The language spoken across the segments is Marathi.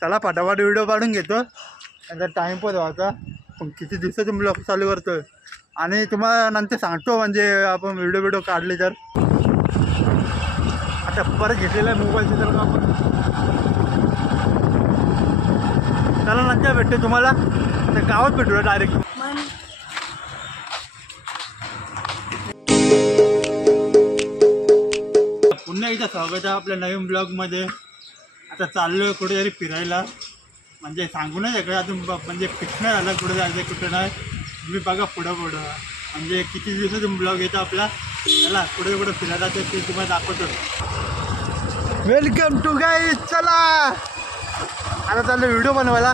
चला फटाफट व्हिडिओ काढून घेतो. नंतर टाईम पण व्हायचा पण किती दिवसाचं ब्लॉग चालू करतो आणि तुम्हाला नंतर सांगतो म्हणजे आपण व्हिडिओ व्हिडिओ काढले तर. आता परत घेतलेला आहे मोबाईलचं तर आपण चला नंतर भेटतो तुम्हाला. आता गावात भेटूया डायरेक्ट पुन्हा एकदा स्वागत आहे आपल्या नवीन ब्लॉगमध्ये आता चाललो आहे कुठेतरी फिरायला. म्हणजे सांगू नाही शकत अजून म्हणजे फिक्स नाही झालं कुठे जायचं कुठं नाही तुम्ही बघा पुढं पुढं. म्हणजे किती दिवसातून ब्लॉग येतो आपला? चला कुठे कुठं फिरायला ते ते तुम्हाला दाखवतो. वेलकम टू गाई चला. आता चाललो व्हिडिओ बनवायला.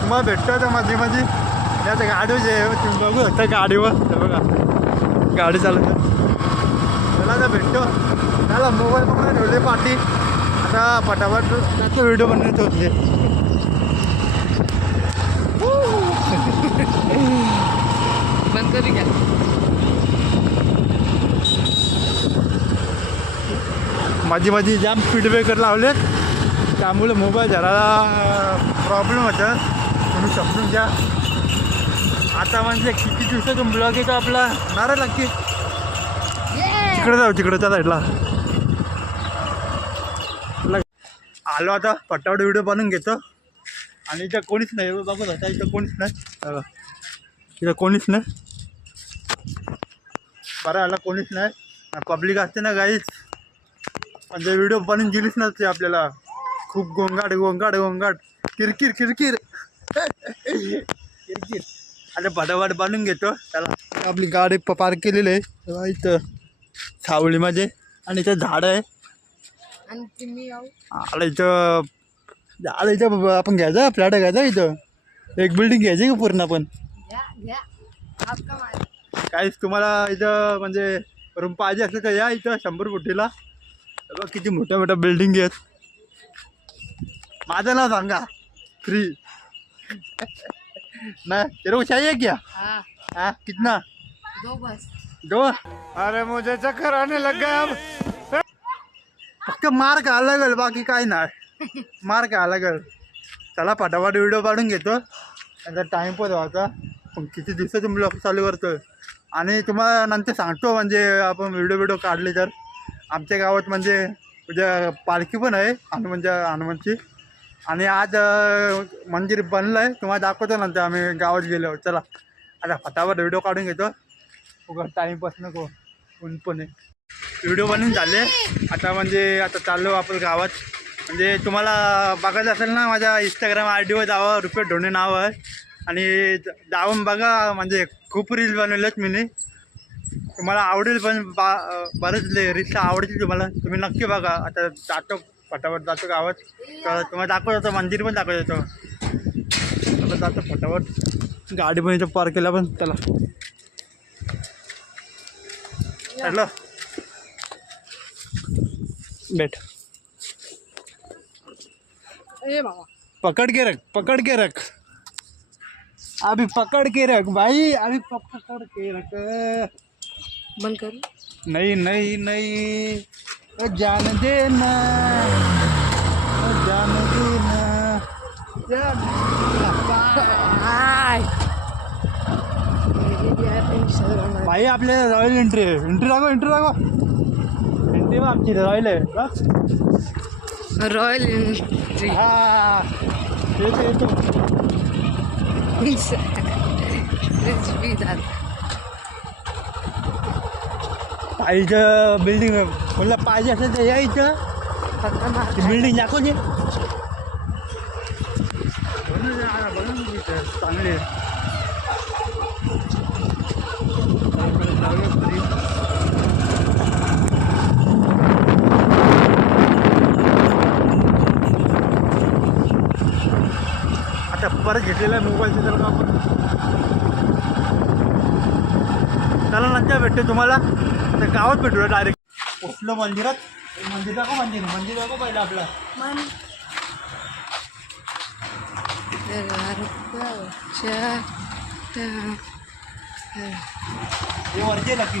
तुम्हाला भेटतो आता मध्ये मध्ये आता गाडी जे तुम्ही बघू शकता गाडीवर. बघा. गाडी चालत चला आता भेटतो. चला मोबाईल पकडून ठेवले पाठी आता पटापट त्याचा व्हिडिओ बनवत होते. बंद करू घ्या माझी माझी जाम स्पीड ब्रेकर लावले. त्यामुळे मोबाईल जरा प्रॉब्लेम होता. तुम्ही समजून घ्या. आता म्हणजे किती दिवसातून ब्लॉग येतो आपला? नारळ नक्की. तिकडे जाऊ तिकडे त्या साईडला चला. आलो आता पटावट व्हिडिओ बनवून घेतो. आणि इथं कोणीच नाही बघत होता इथं कोणीच नाही. बघा. इथं कोणीच नाही. बरं आला कोणीच नाही. पब्लिक असते ना गाईच ते व्हिडिओ बनवून गेलीच नसते आपल्याला. खूप गोंगाट गोंगाट गोंगाट. किरकिर किरकिर. किरकिर. आता फटाफट बनवून घेतो. त्याला आपली गाडी प पार्क केलेली आहे. इथं सावळीमध्ये आणि इथं झाडं आहे. आला इथं आला इथं आपण घ्यायचं फ्लॅट घ्यायचा इथं. एक बिल्डिंग घ्यायची का पूर्ण आपण? घ्या घ्या. हात का मार? काहीच तुम्हाला इथं म्हणजे रूम पाहिजे असलं तर या इथं शंभर फुटीला. बघ किती मोठ्या मोठ्या बिल्डिंग आहेत. माझं नाव सांगा. फ्री ना तेरे को चाहिए क्या? हा. हाँ कितना? दो बस दो अरे मुझे चक्कर आने लग गया अब। फक्त मार्क आला गल बाकी काय नाही मार्क आला गल चला फटाफट व्हिडिओ काढून घेतो त्यांचा टाईम पण व्हायचा पण किती दिवसातून ब्लॉग चालू करतो आणि तुम्हाला नंतर सांगतो म्हणजे आपण व्हिडिओ व्हिडिओ काढले तर आमच्या गावात म्हणजे उद्या पालखी पण आहे हनुमानच्या हनुमानची आणि आज मंदिर बनलं आहे तुम्हाला दाखवतो नंतर आम्ही गावात गेलो चला आता फटाफट व्हिडिओ काढून घेतो उगा टाईमपास नको ऊन पण आहे व्हिडिओ बनून झाले. आता म्हणजे आता चाललो आपण गावात. म्हणजे तुम्हाला बघायचं असेल ना माझ्या इंस्टाग्राम आय डीवर जावं रुपये ढोणे नाव आहे. आणि जाऊन बघा म्हणजे खूप रील्स बनवलेत मी. तुम्हाला आवडेल पण बा बरेच रील्स आवडतील तुम्हाला. तुम्ही नक्की बघा. आता जातो फटाफट जातो गावात. तर तुम्हाला दाखवत होतो मंदिर पण दाखवत होतो. आता जातो फटाफट. गाडी पण इथं पार्क केला पण चला. हॅलो. बैठ पकड़ के रख पकड़ के रख। अभी पकड़ के रख भाई अभी पकड़ के रख। बंद करू। नहीं नहीं नहीं। ओ जान देना जान देना जान। भाई आपले रॉयल एंट्री। आहे एंट्री दाखव एंट्री दाखव एंट्री बघ आमची रॉयल आहे बघ रॉयल एनर्जी हा येतो येतो पाहिजे बिल्डिंग मला पाहिजे असेल तर या इथं बिल्डिंग दाखवते चांगले परत घेतलेला आहे मोबाईलचं तर आपण चला नंतर भेटते तुम्हाला. आता गावात भेटूया डायरेक्ट पोचलो मंदिरात? मंदिर दाखव मंदिर मंदिर दाखव पहिलं आपलं. हे वरती नक्की.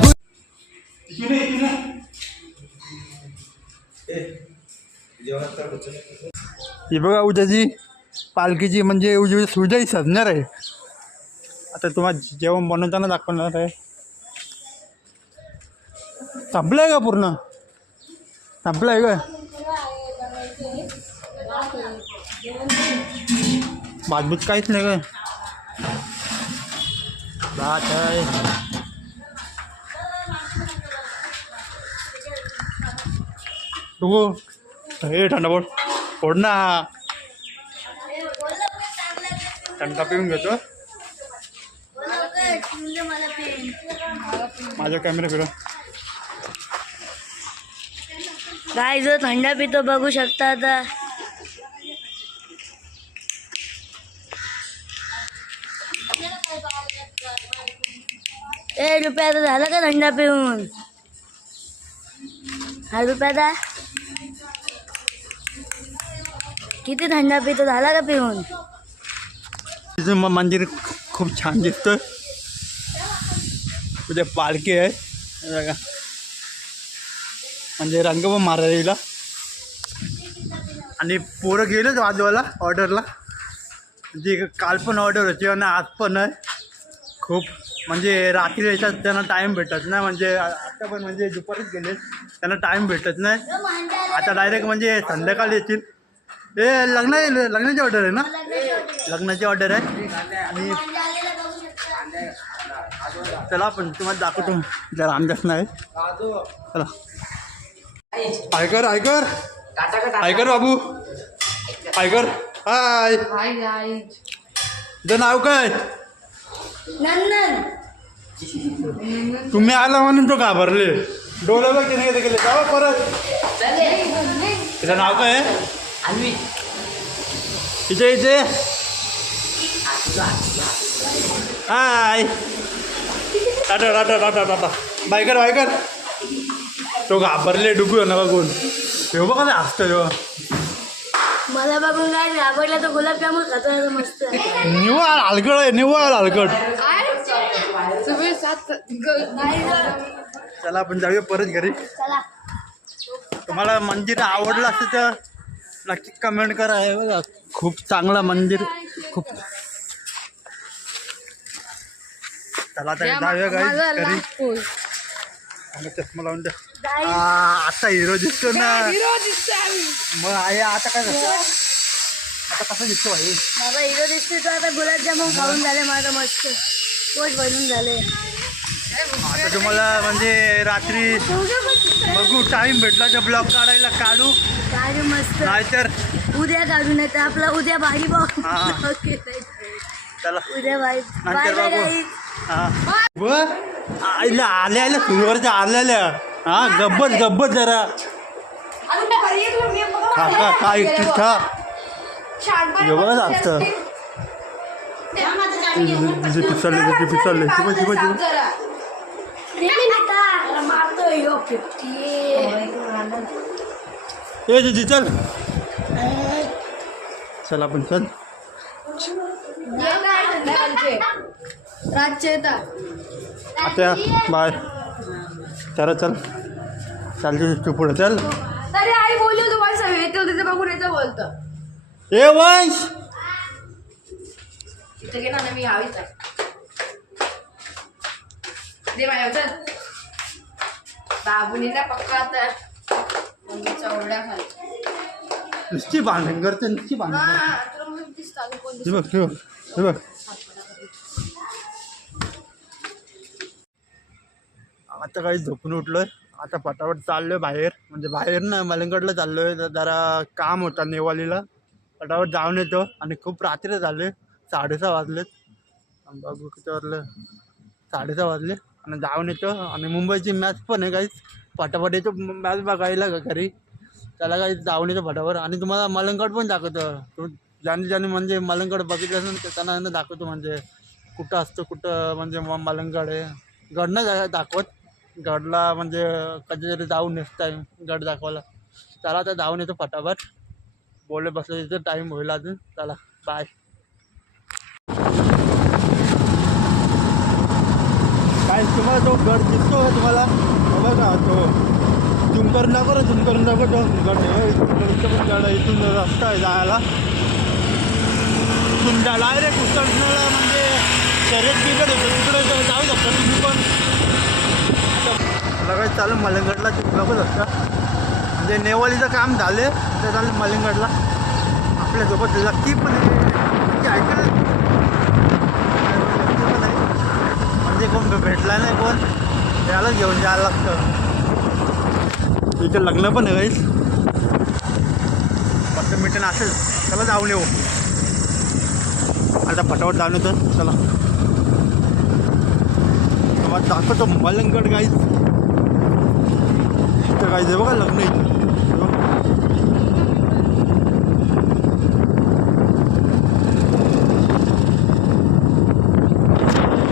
ही बघा उद्याची पालखीची म्हणजे उद्या सुजाही सजणार आहे. आता तुम्हाला जेवण बनवताना दाखवणार आहे. संपलं आहे का पूर्ण? संपलं आहे का? बाजबूत काहीच नाही काय? भात आहे. तू हे थंडा फोड ना थंडा पिऊन घेतो. माझ्या कॅमेरा फिरव. काय जो थंडा पितो बघू शकता आता. ए रुपया आता झालं का थंडा पिऊन? हा रुपया किती थंडा पितो झाला का पिऊन? मंदिर खूप छान दिसतं उद्या पालखी आहे. म्हणजे रंग पण मारायला आणि पोरं गेलंच वाजवायला ऑर्डरला. म्हणजे काल पण ऑर्डर होती आणि आज पण आहे. खूप. म्हणजे रात्री याच्यात त्यांना टाईम भेटत नाही. म्हणजे आता पण म्हणजे दुपारीच गेले त्यांना टाईम भेटत नाही. आता डायरेक्ट म्हणजे संध्याकाळी येतील. हे लग्न लग्नाची ऑर्डर आहे ना? लग्नाची ऑर्डर आहे. आणि चला आपण तुम्हाला दाखवतो. जरा अंदाज नाही. चला. ऐकर ऐकर ऐकर बाबू. ऐकर हाय. तुझं नाव काय? तुम्ही आला म्हणून तो घाबरले. डोळे बघ तिने गेले. जावा परत. तिचं नाव काय? आहे इथे इथे. Hi. Tata tata tata tata. Biker biker तो घाबरले डुबू नका कोण ठेव बघा ते हसतं तेव्हा मला बघून काय आवडला तो गुलाबजामुन खातो आता मस्त. निव्वळ हलकड आहे निव्वळ हलकड चला आपण जाऊया परत घरी. चला. तुम्हाला मंदिर आवडलं असेल तर नक्की कमेंट करा हे बघा. खूप चांगलं मंदिर खूप चला तर. जाऊया घरी. आणि चष्मा लावून द्या आ, आता हिरो दिसतो ना. मग आहे आता काय झालं आता कसं दिसतो भाई? बाबा हिरो दिसते तर आता गुलाबजामुन खाऊन झाले माझं मस्त. पोट भरून झाले. आता तुम्हाला म्हणजे रात्री बघू टाइम भेटला तर ब्लॉग काढायला काढू. काय मस्त. नाहीतर उद्या काढून येतं आपला उद्या भारी बॉक्स हा. चला. उद्या भाई नंतर बाय बाय बघू. गाईज हा. आल्या आल्या सुरुवारच्या आलेल्या हा गब्बत गब्बत जरा. खा खा एकटी पिसाले शिवा ह्यो फिफ्टी ए दिदी चल. चल आपण चल. रातचे आता बाय. चला चल. चालते तू पुढे चल. तरी आई बोलली तुम्हाला सगळे येते तिथे बघून येतं बोलतं. ए वंश! इथे घे ना मी हवीच आहे. दे माझ्या चल. पक्का आता चवड्या नुसती भांडण करते नुसती भांडण बघ हे बघ आता काही झोपून उठलोय. आता फटाफट चाललोय बाहेर. म्हणजे बाहेर ना मलिंगडला चाललोय. तर जरा काम होता नेवालीला. फटाफट जाऊन येतो. आणि खूप रात्री झाले. साडेसहा वाजलेत. बघू किती वाजले. साडेसहा वाजले आणि जाऊन येतो. आणि मुंबईची मॅच पण आहे काहीच फटाफट येतो. मॅच बघायला का घरी? त्याला काही जाऊन येतो फटाफट. आणि तुम्हाला मलंगड पण दाखवतो. तो ज्याने ज्याने म्हणजे मलंगड बघितलं असेल त्यांना दाखवतो म्हणजे. कुठं असतं कुठं म्हणजे म- मलंगड आहे. गड नाही दाखवत. गडला म्हणजे कधीतरी जाऊन नेक्स्ट टाईम गड दाखवायला. चला आता जाऊन येतो फटाफट. बोलले बसले तिथं टाईम होईल अजून. चला बाय आणि तुम्हाला तो गड दिसतो तुम्हाला बघा तो झूम नगर दाखव नगर झूम तो गड आहे. इथं पण गड आहे इथून रस्ता आहे जायला. तुमच्या डायरेक्ट उतरण्याला म्हणजे शर्यत तिकडे तिकडे जाऊ शकता तुम्ही पण. सगळं चालू मलंगडला बघू शकता म्हणजे नेवाळीचं काम झाले तर चालू मलिंगडला. आपल्यासोबत लक्की पण ऐकलं लक्की पण आहे म्हणजे कोण भेटला नाही कोण? त्याला घेऊन जायला लागतं. तिथे लग्न पण आहे गाईस. फक्त मिटन असेल. चला जाऊन येऊ. आता फटाफट जाऊन येतो. चला. दाखवतो मलंगड गाईस. इथं गाईस आहे बघा लग्न इथं हे बघा.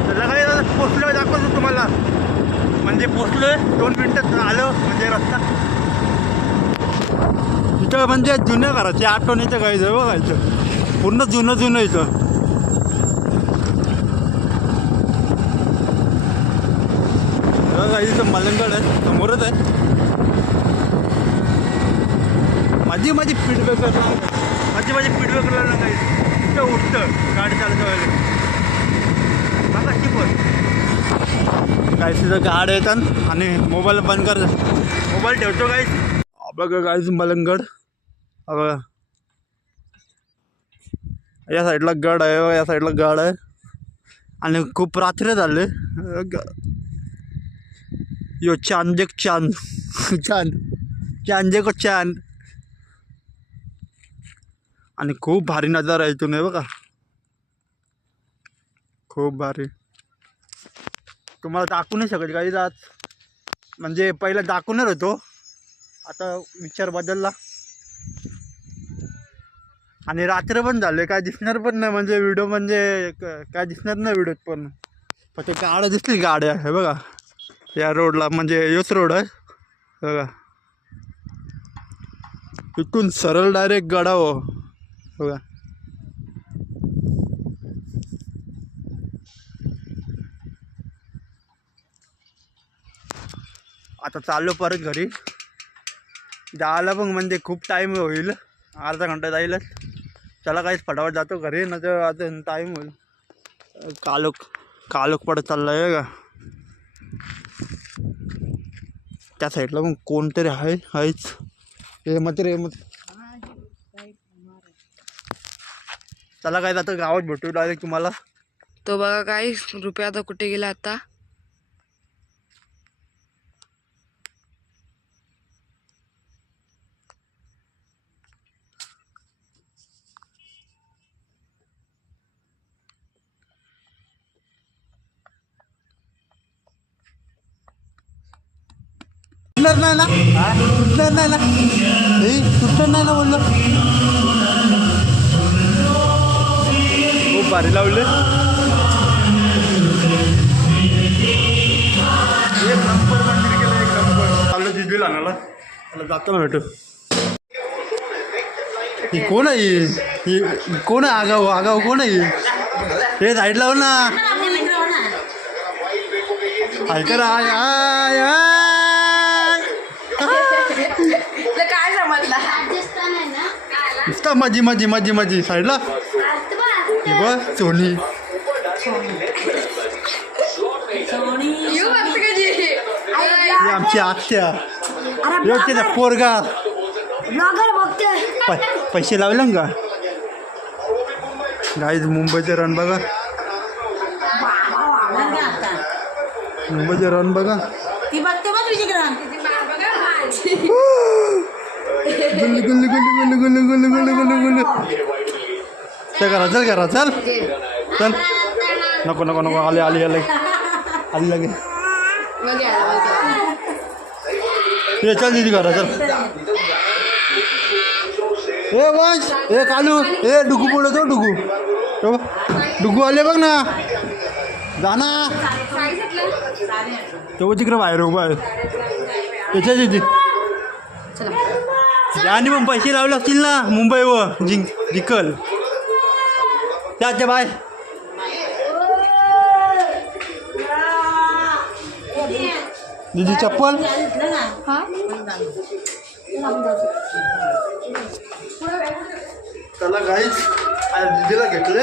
त्याला काही पोचलो दाखवतो तुम्हाला म्हणजे पोचलोय दोन मिनटात आलं म्हणजे रस्ता. इथं म्हणजे जुन्या घराची आठवण इथं काय जवळ इथं. पूर्ण जुनं जुनं इथं. इथं मलंगड आहे समोरच आहे. माझी माझी फीडबॅक माझी माझी फीडबॅक ना काही इथं उठतं गाडी चालत वेळेला बघा पण. काय तिथं गाड येतात आणि मोबाईल बंद कर. मोबाईल ठेवतो काय बघा काय मलंगड. बघा. या साईडला गड आहे हो, या साईडला गड आहे. आणि खूप रात्री झाले. यो चांद चांद. चांद. चांदे को चांद. आणि खूप भारी नजारा आहे इथून बघा. खूप भारी. तुम्हाला दाखवू नाही शकत काही आज म्हणजे पहिला दाखवणार होतो. आता विचार बदलला. आणि रात्र पण झाले काय दिसणार पण नाही. म्हणजे व्हिडिओ म्हणजे क- काय दिसणार नाही व्हिडिओत पण. फक्त गाड्या दिसली गाड्या. हे बघा. या रोडला म्हणजे योच रोड आहे. बघा. इथून सरळ डायरेक्ट गडावं बघा. आता चाललो परत घरी. जायला पण म्हणजे खूप टाईम होईल. अर्धा घंटा जाईलच चला काहीच फटाफट जातो घरी ना तर आता टाईम होईल. कालोख कालोख पडत चालला आहे का त्या साईडला मग कोणतरी आहे आहेच. हे मत रे मत चला काय आता गावात भेटू डायरेक्ट तुम्हाला. तो बघा काय रुपया आता कुठे गेला आता? सुटणार नाही ना. सुटणार नाही ना. हे सुटणार नाही ना बोललं. खूप भारी लावले. एक नंबर मंदिर एक नंबर चाललं भेटू. ही कोण आहे ही? ही कोण आहे आगाव आगाव कोण आहे ही? हे साईड लाव ना. ऐका आय आय आय. नुसता माझी माझी माझी माझी साईडला बघ सोनी ही आमची आत्या पोरगा पै- पैसे लावले ना का गाईज मुंबईचं रन बघा मुंबईचं रन बघा ती बघते बघ तुझी ग्रहण गुल्लू गुल्लू गुल्लू गुल्लू गुल्लू गुल्लू गुल्लू गुल्लू गुल्लू. चल करा चल करा चल. चल. नको नको नको आले आली आले. आली लगे ये चल दीदी करा चल. ए वंश ए कालू ए डुगू पुढे तो हो, डुगू. हो, डुगू आले बघ ना. जाना तो तिकडे बाहेर उभा आहे. याच्या दीदी. म्हणजे आणि मग पैसे लावले असतील ना मुंबईवर जिंक जिंकल. त्याच्या बाय. दीदी चप्पल? त्याला काहीच दीदीला घेतले.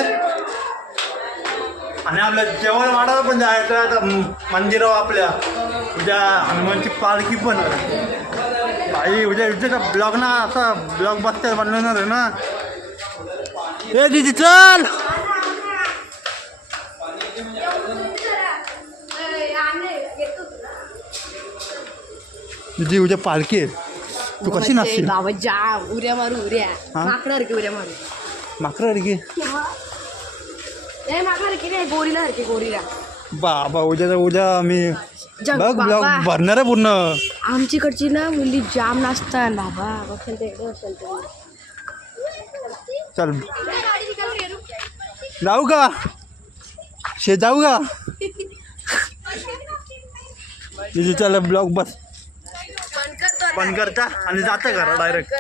आणि आपल्या जेवण वाढायला पण जायचं आता मंदिरावर आपल्या. उद्या हनुमानची पालखी पण भाई उद्या उद्याचा ब्लॉग ना असा ब्लॉग बसत्या बनवणार आहे ना ए दीदी चल। दीदी उद्या पालखी आहे. तू कशी नाचशील? बाबा जा उऱ्या मारू उऱ्या. हा? माकडा की उऱ्या मारू? रे की? माकडा की नाही गोरीला हरकी गोरीला? बाबा उद्या उद्या मी जग बघ ब्लॉग बाबा. भरणार आहे पूर्ण. आमच्याकडची ना मुली जाम नाचतात बाबा ते ते. चल. जाऊ का? शे जाऊ का? दीदी चल ब्लॉग बस. बंद करता आणि जाता घरा डायरेक्ट